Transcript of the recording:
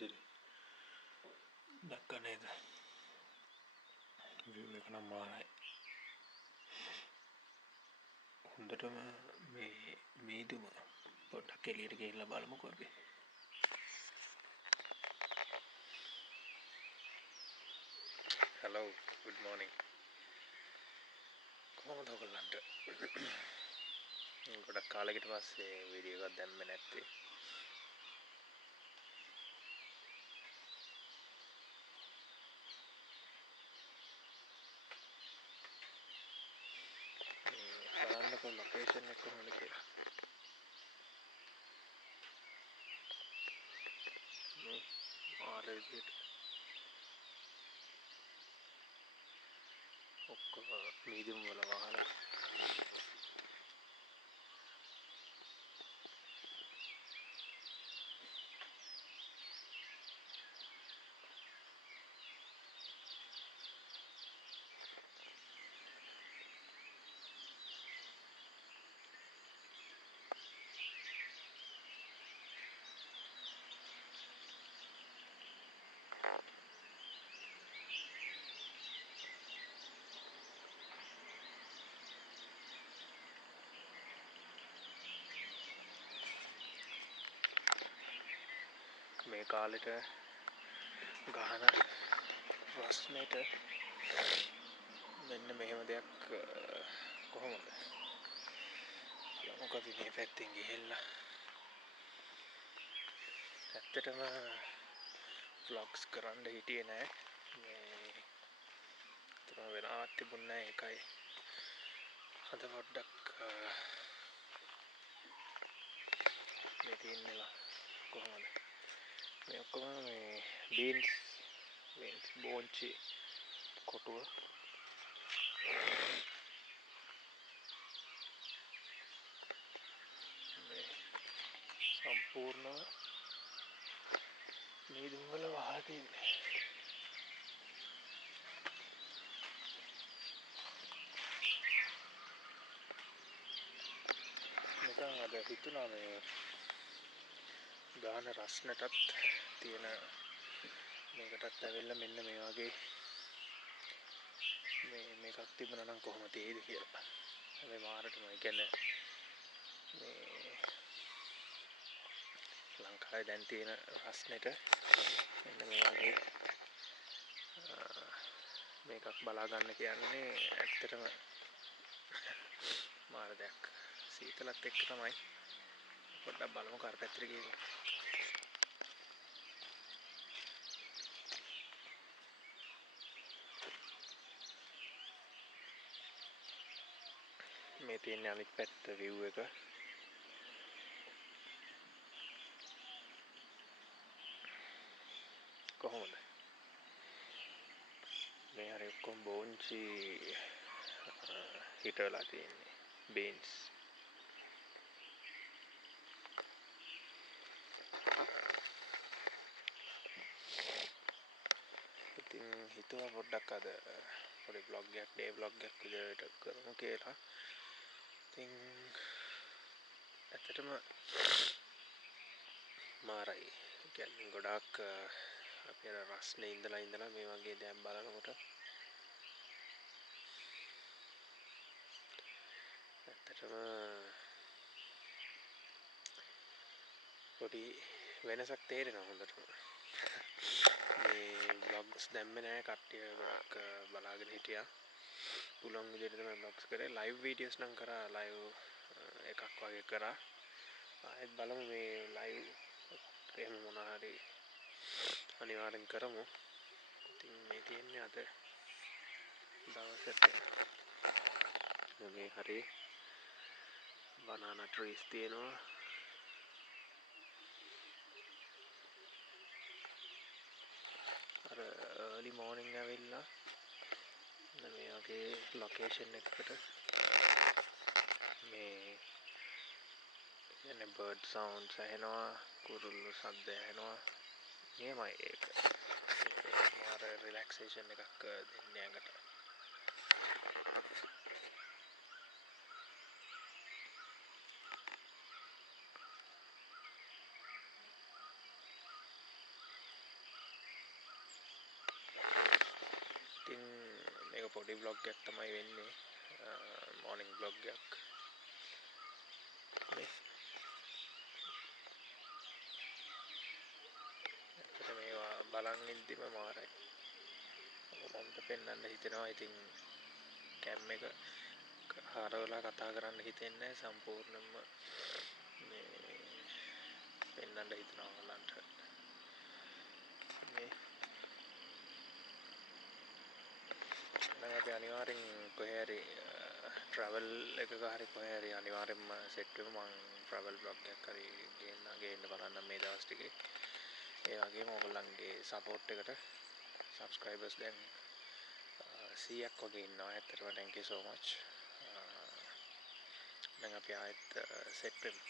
විසිරි දැක්ක නේද view එක නම් මාරයි හොඳටම මේ මීදුම පොඩ්ඩක් එළියට ගිහිල්ලා බලමුකෝ අපි hello good morning කොහොමද ඔයගොල්ලන්ට ගොඩක් කාලෙකට පස්සේ වීඩියෝ එකක් දැම්මේ නැත්තේ බලන්නකො ලොකේෂන් එක කොහොමද කියලා මේ ආර විදියට ඔක්කොම මීදුම් වල වහලා මේ කාලෙට ගහන රස්නෙට මෙන්න මෙහෙම දෙයක් කොහොමද මොකද මේ පැත්තෙන් ගිහිල්ලා ඇත්තටම vlogs කරන්න හිටියේ නෑ මේ තම වෙනාවක් තිබුණ නෑ ඒකයි අද පොඩ්ඩක් මේ තියෙන්නේලා කොහොමද මේ ඔක්කොම මේ beans බෝංචි කොටුව මේ සම්පූර්ණ මීදුම් වල වහලා තියෙන්නේ නිකන් අද හිතුණා මේ ගාන රස්නටත් තියෙන මේකටත් ඇවිල්ලා මෙන්න මේ වගේ මේකක් තිබුණා නම් කොහොම තේයිද කියලා. හැබැයි මාරටම කියන්නේ මේ ලංකාවේ දැන් තියෙන රස්නෙට මෙන්න මේ වගේ මේකක් බලා ගන්න කියන්නේ ඇත්තටම මාර දෙයක්. සීතලත් එක්ක තමයි පොඩ්ඩක් බලමු කාර් පැත්තට ගිහින්. මේ තියෙන අනිත් පැත්ත view එක කොහොමද මේ හරි ඔක්කොම බෝංචි හිටවලා තියෙන්නේ beans ඉතින් හිතුවා පොඩ්ඩක් අද පොඩි vlog එකක් day vlog එකක් විදියට කරමු කියලා ඉතින් ඇත්තටම මාරයි කියන්නේ ගොඩාක් අපි අර රස්නේ ඉඳලා මේ වගේ දැන් බලනකොට ඇත්තටම පොඩි වෙනසක් තේරෙනවා හොඳටම මේ vlogs දැම්මේ නැහැ කට්ටිය ගොඩක් බලාගෙන හිටියා පුළුවන් විදිහට තමයි vlogs කරේ live videos නම් කරා live එකක් වගේ කරා ආයෙත් බලමු මේ live එහෙම මොනවා හරි අනිවාර්යෙන් කරමු ඉතින් මේ තියෙන්නේ අද දවසට මේ හරි banana trees තියෙනවා අර early morning ඇවිල්ලා මේ වගේ location එකකට මේ කියන්නේ bird sounds ඇහෙනවා කුරුල්ලෝ ශබ්ද ඇහෙනවා එහෙමයි ඒක මාර relaxation එකක් දෙන්නේ ඇඟට පොඩි බ්ලොග් එකක් තමයි වෙන්නේ. මෝර්නින් බ්ලොග් එකක්. මේවා බලන් ඉද්දිම මාරයි. ඔයාලන්ට පෙන්වන්න හිතෙනවා. ඉතින් කැම් එක හරවලා කතා කරන්න හිතෙන්නේ සම්පූර්ණයෙන්ම මේ පෙන්වන්න හිතනවා ඔයාලන්ට. මේ දැන් අපි අනිවාර්යෙන් කොහේ හරි ට්‍රැවල් එකක හරි කොහේ හරි අනිවාර්යෙන්ම සෙට් වෙමු. මම ට්‍රැවල් බ්ලොග් එකක් හරි ගේන්න බලන්න මේ දවස් ටිකේ. ඒ වගේම ඔයගොල්ලන්ගේ සපෝට් එකට සබ්ස්ක්‍රයිබර්ස් දැන් 100ක් වගේ ඉන්නවා. ඇත්තටම thank you so much. දැන් අපි ආයෙත් සෙට් වෙමු.